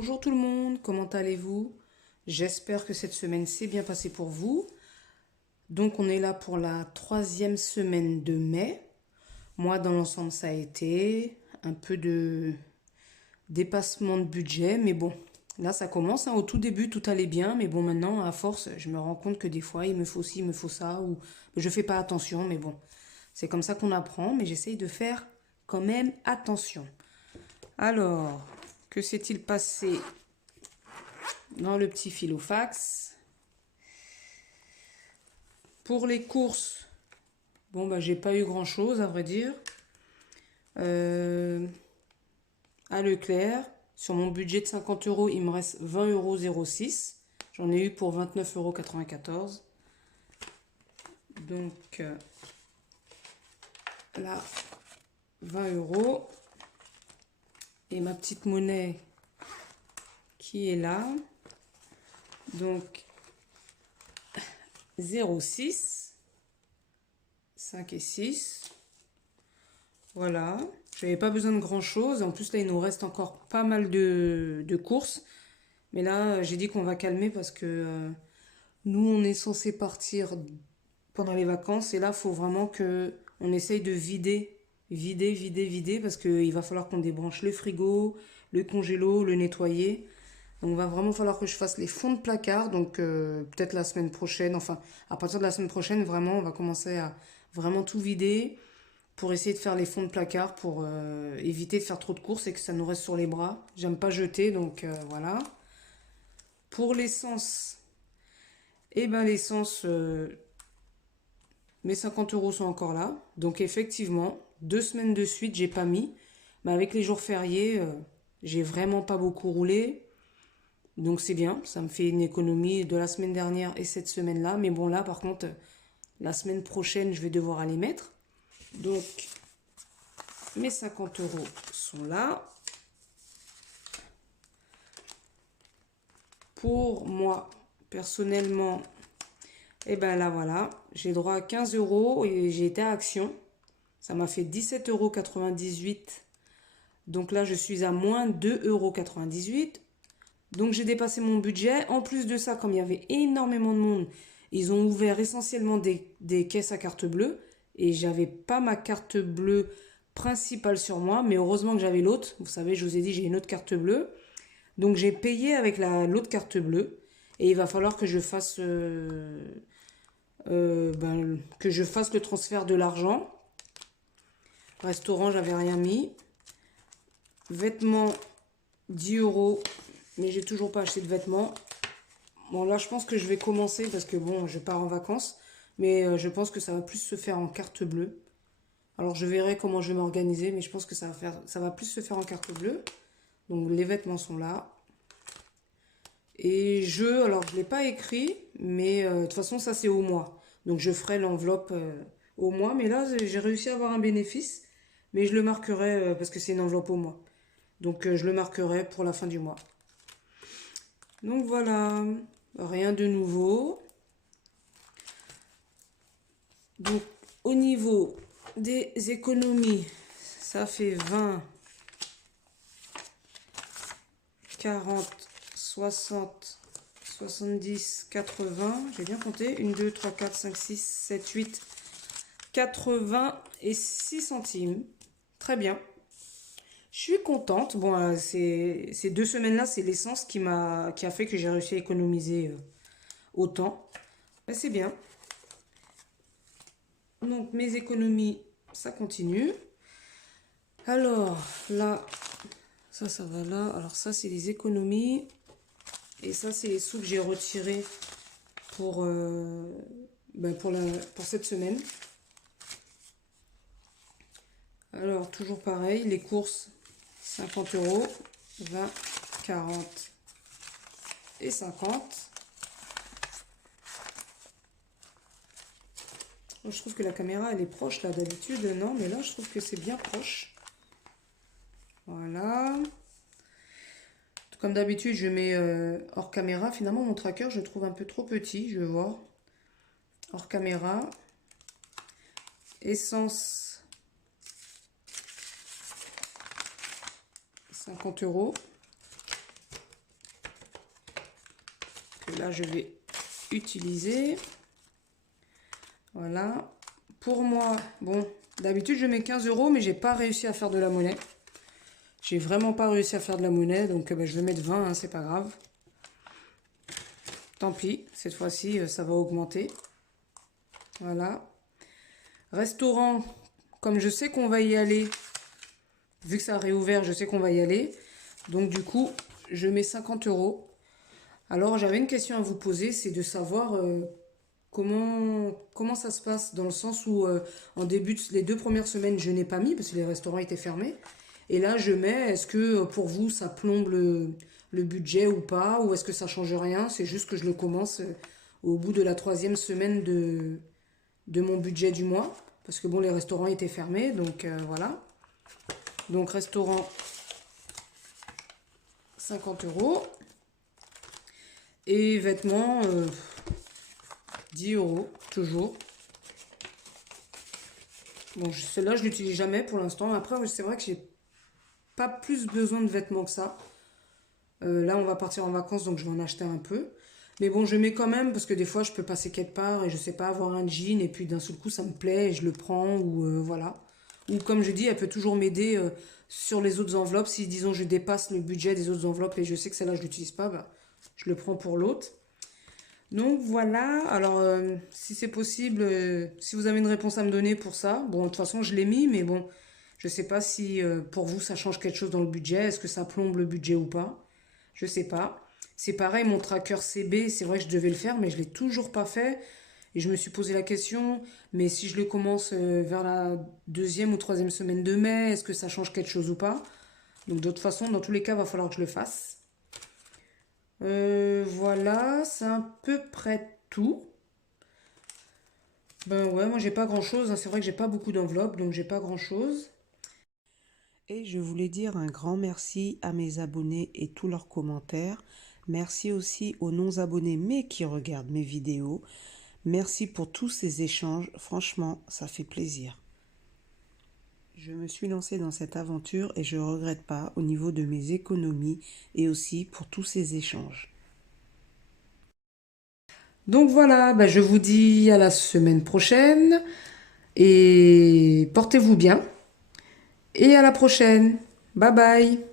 Bonjour tout le monde, comment allez-vous? J'espère que cette semaine s'est bien passée pour vous. Donc on est là pour la troisième semaine de mai. Moi dans l'ensemble ça a été un peu de dépassement de budget, mais bon, là ça commence, hein. Au tout début tout allait bien, mais bon maintenant à force je me rends compte que des fois il me faut ci, il me faut ça, ou je fais pas attention, mais bon, c'est comme ça qu'on apprend, mais j'essaye de faire quand même attention. Alors, que s'est-il passé dans le petit filofax? Pour les courses, bon bah j'ai pas eu grand chose à vrai dire. Euh, à Leclerc, sur mon budget de 50 euros, il me reste 20,06 €. J'en ai eu pour 29,94 €. Donc là, 20 euros. Et ma petite monnaie qui est là. Donc 0,6, 5 et 6. Voilà, je n'avais pas besoin de grand chose. En plus là il nous reste encore pas mal de courses. Mais là j'ai dit qu'on va calmer parce que nous on est censé partir pendant les vacances. Et là il faut vraiment que on essaye de vider parce qu'il va falloir qu'on débranche le frigo, le congélo, le nettoyer. Donc il va vraiment falloir que je fasse les fonds de placard. Donc peut-être la semaine prochaine, enfin à partir de la semaine prochaine vraiment on va commencer à vraiment tout vider pour essayer de faire les fonds de placard pour éviter de faire trop de courses et que ça nous reste sur les bras. J'aime pas jeter, donc voilà. Pour l'essence, eh ben l'essence, mes 50 euros sont encore là. Donc effectivement, 2 semaines de suite, j'ai pas mis. Mais avec les jours fériés, j'ai vraiment pas beaucoup roulé. Donc c'est bien, ça me fait une économie de la semaine dernière et cette semaine-là. Mais bon là, par contre, la semaine prochaine, je vais devoir aller mettre. Donc mes 50 euros sont là. Pour moi, personnellement, et ben là voilà, j'ai droit à 15 euros et j'ai été à Action. Ça m'a fait 17,98 €. Donc là, je suis à moins 2,98 €. Donc j'ai dépassé mon budget. En plus de ça, comme il y avait énormément de monde, ils ont ouvert essentiellement des caisses à carte bleue. Et j'avais pas ma carte bleue principale sur moi. Mais heureusement que j'avais l'autre. Vous savez, je vous ai dit, j'ai une autre carte bleue. Donc j'ai payé avec l'autre carte bleue. Et il va falloir que je fasse que je fasse le transfert de l'argent. Restaurant, j'avais rien mis. Vêtements, 10 euros. Mais j'ai toujours pas acheté de vêtements. Bon, là, je pense que je vais commencer parce que bon, je pars en vacances. Mais je pense que ça va plus se faire en carte bleue. Alors, je verrai comment je vais m'organiser. Mais je pense que ça va plus se faire en carte bleue. Donc, les vêtements sont là. Et alors je ne l'ai pas écrit, mais de toute façon, ça c'est au mois. Donc je ferai l'enveloppe au mois. Mais là, j'ai réussi à avoir un bénéfice. Mais je le marquerai parce que c'est une enveloppe au mois. Donc je le marquerai pour la fin du mois. Donc voilà, rien de nouveau. Donc au niveau des économies, ça fait 20, 40, 60, 70, 80, j'ai bien compté, 1, 2, 3, 4, 5, 6, 7, 8, 86 centimes. Très bien. Je suis contente. Bon, ces 2 semaines-là, c'est l'essence qui a fait que j'ai réussi à économiser autant. Ben, c'est bien. Donc, mes économies, ça continue. Alors, là, ça va là. Alors, ça, c'est les économies. Et ça, c'est les sous que j'ai retirés pour, pour cette semaine. Alors, toujours pareil, les courses, 50 euros, 20, 40 et 50. Je trouve que la caméra, elle est proche là d'habitude. Non, mais là, je trouve que c'est bien proche. Voilà. Comme d'habitude, je mets hors caméra. Finalement, mon tracker, je le trouve un peu trop petit. Je vais voir. Hors caméra. Essence. 50 euros. là, je vais utiliser. Voilà. Pour moi, bon, d'habitude, je mets 15 €, mais j'ai pas réussi à faire de la monnaie. J'ai vraiment pas réussi à faire de la monnaie, donc je vais mettre 20, hein, c'est pas grave. Tant pis, cette fois-ci, ça va augmenter. Voilà. Restaurant, comme je sais qu'on va y aller, vu que ça a réouvert, je sais qu'on va y aller. Donc du coup, je mets 50 €. Alors j'avais une question à vous poser, c'est de savoir comment ça se passe, dans le sens où en début, les 2 premières semaines, je n'ai pas mis parce que les restaurants étaient fermés. Et là, je mets, est-ce que pour vous, ça plombe le budget ou pas? Ou est-ce que ça change rien? C'est juste que je le commence au bout de la 3e semaine de mon budget du mois. Parce que bon, les restaurants étaient fermés, donc voilà. Donc restaurant, 50 €. Et vêtements, 10 €, toujours. Bon, celle-là, je l'utilise jamais pour l'instant. Après, c'est vrai que j'ai pas plus besoin de vêtements que ça. Là, on va partir en vacances, donc je vais en acheter un peu. Mais bon, je mets quand même, parce que des fois, je peux passer quelque part et je sais pas, avoir un jean, et puis d'un seul coup, ça me plaît et je le prends, ou voilà. Ou comme je dis, elle peut toujours m'aider sur les autres enveloppes. Si, disons, je dépasse le budget des autres enveloppes et je sais que celle-là, je l'utilise pas, bah, je le prends pour l'autre. Donc voilà, alors si c'est possible, si vous avez une réponse à me donner pour ça, bon de toute façon je l'ai mis, mais bon, je sais pas si pour vous ça change quelque chose dans le budget, est-ce que ça plombe le budget ou pas, je sais pas. C'est pareil, mon tracker CB, c'est vrai que je devais le faire, mais je l'ai toujours pas fait, et je me suis posé la question, mais si je le commence vers la 2e ou 3e semaine de mai, est-ce que ça change quelque chose ou pas? Donc de toute façon, dans tous les cas, il va falloir que je le fasse. Voilà, c'est à peu près tout. Ben ouais, moi j'ai pas grand chose, hein. C'est vrai que j'ai pas beaucoup d'enveloppes, donc j'ai pas grand chose. Et je voulais dire un grand merci à mes abonnés et tous leurs commentaires. Merci aussi aux non-abonnés mais qui regardent mes vidéos. Merci pour tous ces échanges. Franchement, ça fait plaisir. Je me suis lancée dans cette aventure et je ne regrette pas au niveau de mes économies et aussi pour tous ces échanges. Donc voilà, ben je vous dis à la semaine prochaine et portez-vous bien et à la prochaine. Bye bye.